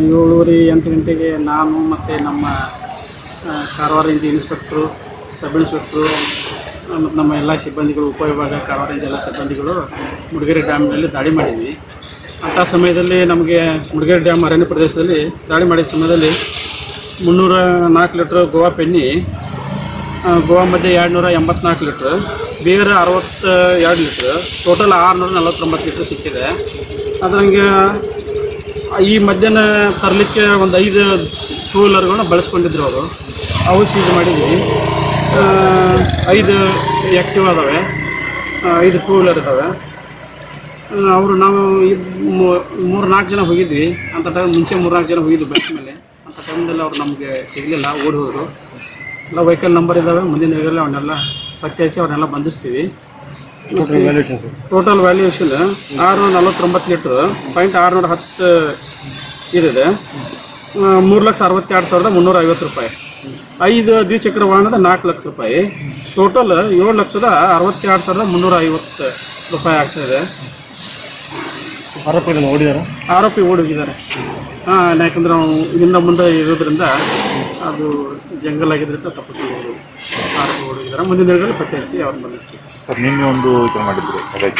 7:30 8 ಗಂಟೆಗೆ ನಾನು ಮತ್ತು ನಮ್ಮ Karwar range inspector, sub inspector ಮತ್ತು ನಮ್ಮ ಎಲ್ಲ ಸಿಬ್ಬಂದಿಗಳು, ಉಪವಿಭಾಗ ಕಾರವಾರ ರೇಂಜ್ ಎಲ್ಲ ಸಿಬ್ಬಂದಿಗಳು ಮುಡಿಗೆರೆ ಡ್ಯಾಮ್ನಲ್ಲಿ ದಾಳಿ ಮಾಡಿದ್ವಿ. ಅಂಥ ಸಮಯದಲ್ಲಿ ನಮಗೆ ಮುಡಿಗೆರೆ ಡ್ಯಾಮ್ ಅರಣ್ಯ ಪ್ರದೇಶದಲ್ಲಿ ದಾಳಿ ಮಾಡಿದ ಸಮಯದಲ್ಲಿ 304 ಲೀಟ್ರ್ ಗೋವಾ ಪೆನ್ನಿ, ಗೋವಾ ಮಧ್ಯೆ 284 ಲೀಟ್ರ್, ಬೇರೆ 62 ಲೀಟ್ರ್, ಟೋಟಲ್ 649 ಲೀಟ್ರ್ ಸಿಕ್ಕಿದೆ. ಅದ್ರಂಗೆ ಈ ಮಧ್ಯಾಹ್ನ ತರಲಿಕ್ಕೆ ಒಂದು 5 ಟೂ ವೀಲರ್ಗಳನ್ನ ಬಳಸ್ಕೊಂಡಿದ್ರು ಅವರು, ಅವು ಸೀಸ್ ಮಾಡಿದ್ವಿ. 5 ಆ್ಯಕ್ಟಿವ್ ಅದಾವೆ, 5 ಟೂ ವೀಲರ್ ಇದ್ದಾವೆ. ಅವರು ನಾವು 3-4 ಜನ ಹೋಗಿದ್ವಿ. ಅಂಥ ಟೈಮ್ ಮುಂಚೆ 3-4 ಜನ ಹೋಗಿದ್ವಿ ಬೈಕ್ ಮೇಲೆ. ಅಂಥ ಟೈಮ್ದಲ್ಲಿ ಅವ್ರು ನಮಗೆ ಸಿಗಲಿಲ್ಲ, ಓಡಿ ಹೋದರು. ಎಲ್ಲ ವೆಹಿಕಲ್ ನಂಬರ್ ಇದ್ದಾವೆ, ಮುಂದಿನ ದಿನಗಳಲ್ಲಿ ಅವನ್ನೆಲ್ಲ ಪತ್ತೆ ಹಚ್ಚಿ ಅವ್ರನ್ನೆಲ್ಲ ಬಂಧಿಸ್ತೀವಿ. ಟೋಟಲ್ ವ್ಯಾಲ್ಯೂಯೇಷನ್ 649 ಲೀಟ್ರ್, .610 ಇದಿದೆ. 3,62,350 ರೂಪಾಯಿ. 5 ದ್ವಿಚಕ್ರ ವಾಹನದ 4 ಲಕ್ಷ ರೂಪಾಯಿ. ಟೋಟಲ್ 7,62,350 ರೂಪಾಯಿ ಆಗ್ತಾಯಿದೆ. ಆರೋಪಿ ಓಡಿ ಹೋಗಿದ್ದಾರೆ. ಯಾಕಂದ್ರೆ ನಾವು ಇದರಿಂದ ಮುಂದೆ ಇರೋದ್ರಿಂದ ಅದು ಜಂಗಲ್ ಆಗಿದ್ದರಿಂದ ತಪ್ಪಿಸ್ಕೊಂಡು ಹೋಗೋದು. ಆರೋಪಿ ಓಡಿ ಹೋಗಿದ್ದಾರೆ. ಮುಂದಿನ ದಿನಗಳಲ್ಲಿ ಪತ್ತೆ ಹಚ್ಚಿ ಅವ್ರನ್ನ ಬಂಧಿಸ್ತೀವಿ.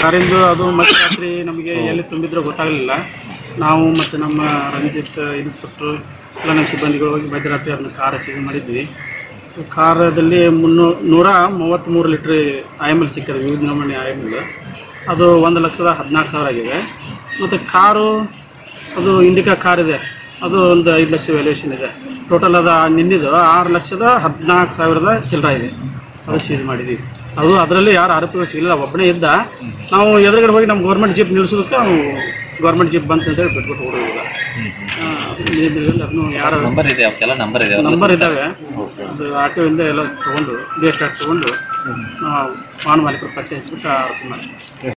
ಕಾರಿಂದ ಅದು ಮತ್ತೆ ರಾತ್ರಿ ನಮಗೆ ಎಲ್ಲಿ ತುಂಬಿದ್ರೂ ಗೊತ್ತಾಗಲಿಲ್ಲ. ನಾವು ಮತ್ತು ನಮ್ಮ ರಂಜಿತ್ ಇನ್ಸ್ಪೆಕ್ಟ್ರು ಎಲ್ಲ ನಮ್ಮ ಸಿಬ್ಬಂದಿಗಳು ಹೋಗಿ ಮಧ್ಯರಾತ್ರಿ ಅದನ್ನ ಕಾರ್ ಸೀಸ್ ಮಾಡಿದ್ವಿ. ಕಾರದಲ್ಲಿ 133 ಲೀಟ್ರ್ IML ಸಿಕ್ಕಿದೆ, ವಿವಿಧ ನಮೂನೆ IML. ಅದು 1,14,000 ಆಗಿದೆ. ಮತ್ತು ಕಾರು ಅದು ಇಂಡಿಕಾ ಕಾರ್ ಇದೆ, ಅದು ಒಂದು 5 ಲಕ್ಷ ವ್ಯಾಲ್ಯೂಯೇಷನ್ ಇದೆ. ಟೋಟಲ್ ಅದು ನಿನ್ನಿದು 6,14,000 ಚಿಲ್ಲರ ಇದೆ. ಅದು ಸೀಸ್ ಮಾಡಿದ್ವಿ. ಅದು ಅದರಲ್ಲಿ ಯಾರು ಆರೋಪಿಗಳು ಸಿಗಲಿಲ್ಲ, ಒಬ್ಬನೇ ಇದ್ದ. ನಾವು ಎದುರುಗಡೆ ಹೋಗಿ ನಮ್ಮ ಗೌರ್ಮೆಂಟ್ ಜೀಪ್ ನಿಲ್ಲಿಸೋದಕ್ಕೆ ನಾವು ಗೌರ್ಮೆಂಟ್ ಜೀಪ್ ಬಂತು ಅಂತೇಳಿ ಬಿಟ್ಬಿಟ್ಟು ಓಡೋದಿಲ್ಲ. ಅದನ್ನು ಯಾರು ನಂಬರ್ ಇದ್ದಾವೆ, ಅದು ಆಟೋಯಿಂದ ಎಲ್ಲ ತೊಗೊಂಡು DST ತೊಗೊಂಡು ನಾವು ವಾಹನ ಮಾಲೀಕರು ಪತ್ತೆ ಹಚ್ಚಿಬಿಟ್ಟು ಆರೋಪ ಮಾಡ್ತೀವಿ.